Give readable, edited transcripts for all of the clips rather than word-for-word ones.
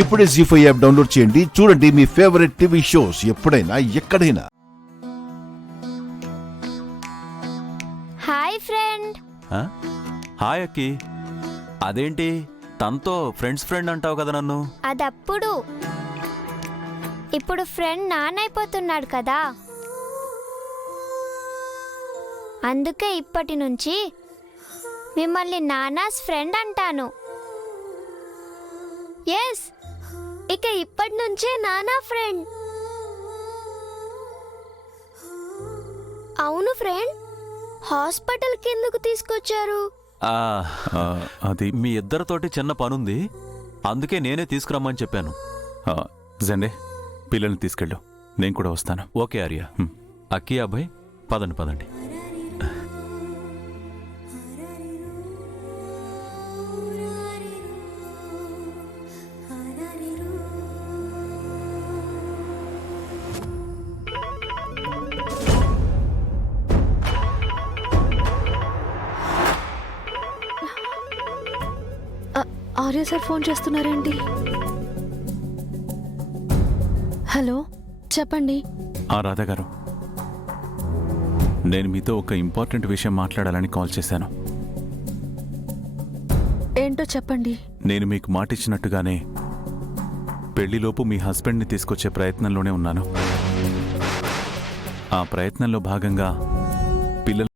ఇప్పుడే జీ5 app download చేయండి. చూడండి మీ ఫేవరెట్ టీవీ షోస్ ఎప్పుడైనా ఎక్కడైనా. Hi friend. హాయ్ అక్కి. అదేంటి తనతో ఫ్రెండ్ అంటావు కదా నన్ను? అదప్పుడు. ఇప్పుడు ఫ్రెండ్ నానైపోతున్నాడు కదా, అందుకే ఇప్పటి నుంచి మిమ్మల్ని నానాస్ ఫ్రెండ్ అంటాను. ఎస్, ఇక ఇప్పటి నుంచే నానా ఫ్రెండ్. అవును ఫ్రెండ్, హాస్పిటల్కి ఎందుకు తీసుకొచ్చారు? అది మీ ఇద్దరితోటి చిన్న పనుంది, అందుకే నేనే తీసుకురమ్మని చెప్పాను. జెండే, పిల్లల్ని తీసుకెళ్ళు, నేను కూడా వస్తాను. ఓకే ఆర్య. అక్కి అబ్బాయి పదండి. ఆర్య సార్ ఫోన్ చేస్తున్నారేంటి? హలో, చెప్పండి. రాధా గారు, నేను మీతో ఒక ఇంపార్టెంట్ విషయం మాట్లాడాలని కాల్ చేశాను. ఏంటో చెప్పండి. నేను మీకు మాట ఇచ్చినట్టుగానే పెళ్లిలోపు మీ హస్బెండ్ని తీసుకొచ్చే ప్రయత్నంలోనే ఉన్నాను. ఆ ప్రయత్నంలో భాగంగా పిల్లలు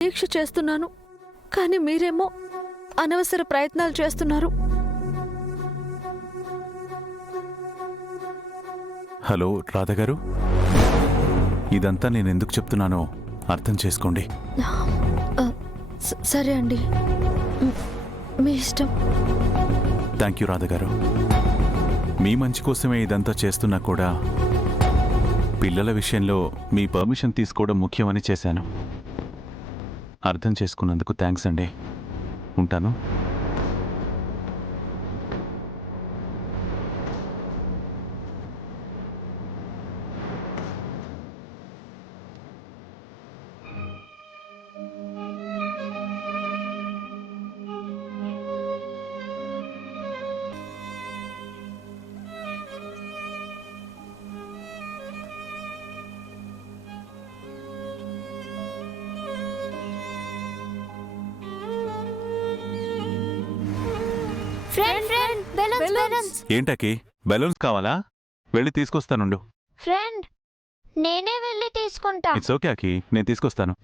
దీక్ష చేస్తున్నాను, కానీ మీరేమో అనవసర ప్రయత్నాలు చేస్తున్నారు. హలో రాధా గారు, ఇదంతా నేను ఎందుకు చెప్తున్నానో అర్థం చేసుకోండి. సరే అండి, మీ ఇష్టం. థ్యాంక్ యూ రాధా గారు. మీ మంచి కోసమే ఇదంతా చేస్తున్నా కూడా పిల్లల విషయంలో మీ పర్మిషన్ తీసుకోవడం ముఖ్యమని చేశాను. అర్థం చేసుకున్నందుకు థ్యాంక్స్ అండి. ఉంటాను. Friend, balloons. ఏంటకి బెలూన్స్ కావాలా? వెళ్ళి తీసుకొస్తానుండు. ఫ్రెండ్, నేనే వెళ్ళి తీసుకుంటా. ఇట్స్ ఓకే అకి, నేను తీసుకొస్తాను.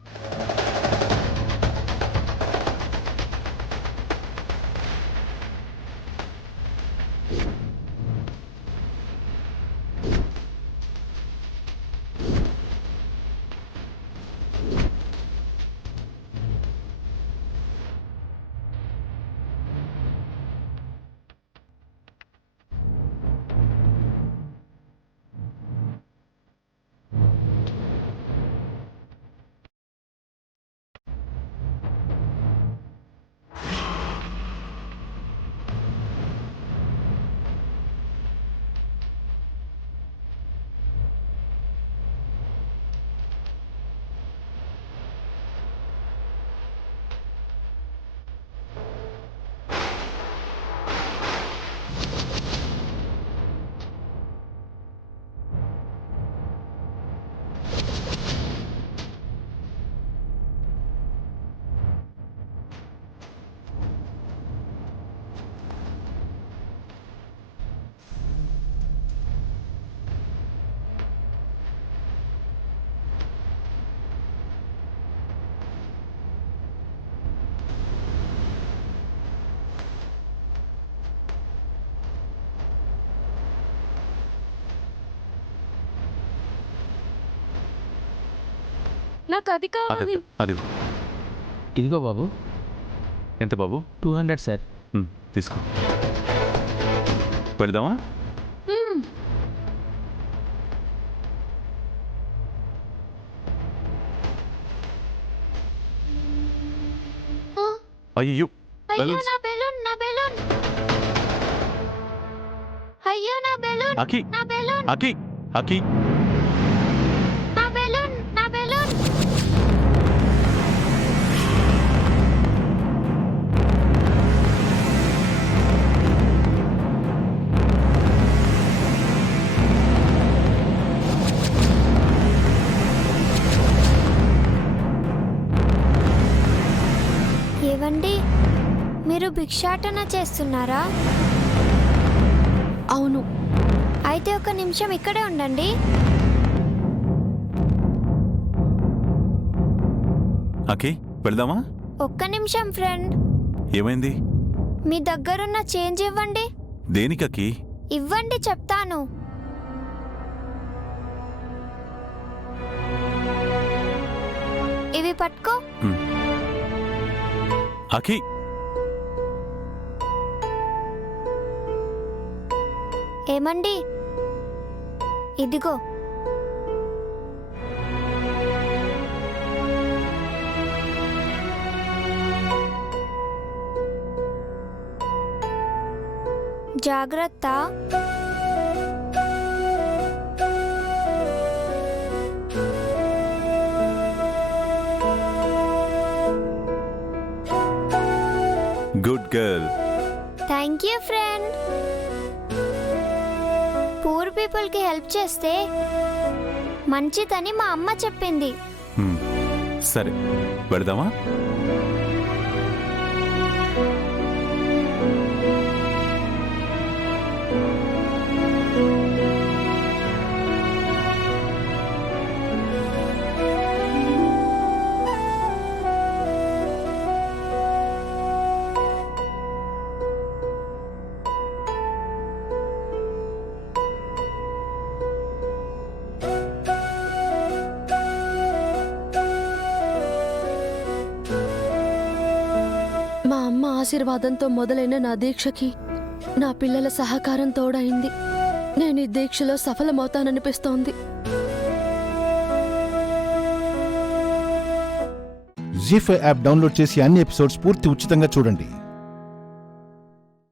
నాకు అది కావాలి. అది ఇదిగో బాబు, ఎంత బాబు? 200 సార్. తీసుకో. వెళ్దామా? అయ్యో అయ్యో నా బెలూన్ అయ్యో నా బెలూన్ అకి నా బెలూన్ అకి అకి నా బెలూన్ ఏవండి, మీరు భిక్షాటన చేస్తున్నారా? అవును. అయితే ఒక నిమిషం ఇక్కడే ఉండండి. అకి వెళ్దామా? ఒక్క నిమిషం ఫ్రెండ్, ఏమైంది? మీ దగ్గరున్న చేంజ్ ఇవ్వండి. దేనికకి? ఇవ్వండి చెప్తాను. ఇవి పట్టుకో. అకి ఏమండి, ఇదిగో. జాగ్రత్త. Good girl. Thank you friend. Poor పీపుల్కి హెల్ప్ చేస్తే మంచిదని మా అమ్మ చెప్పింది. సరే వెళ్దామా? మా అమ్మ ఆశీర్వాదంతో మొదలైన నా దీక్షకి నా పిల్లల సహకారం తోడైంది. నేను ఈ దీక్షలో సఫలమవుతాననిపిస్తోంది. జీ5 యాప్ డౌన్లోడ్ చేసి అన్ని ఎపిసోడ్స్ పూర్తి ఉచితంగా చూడండి.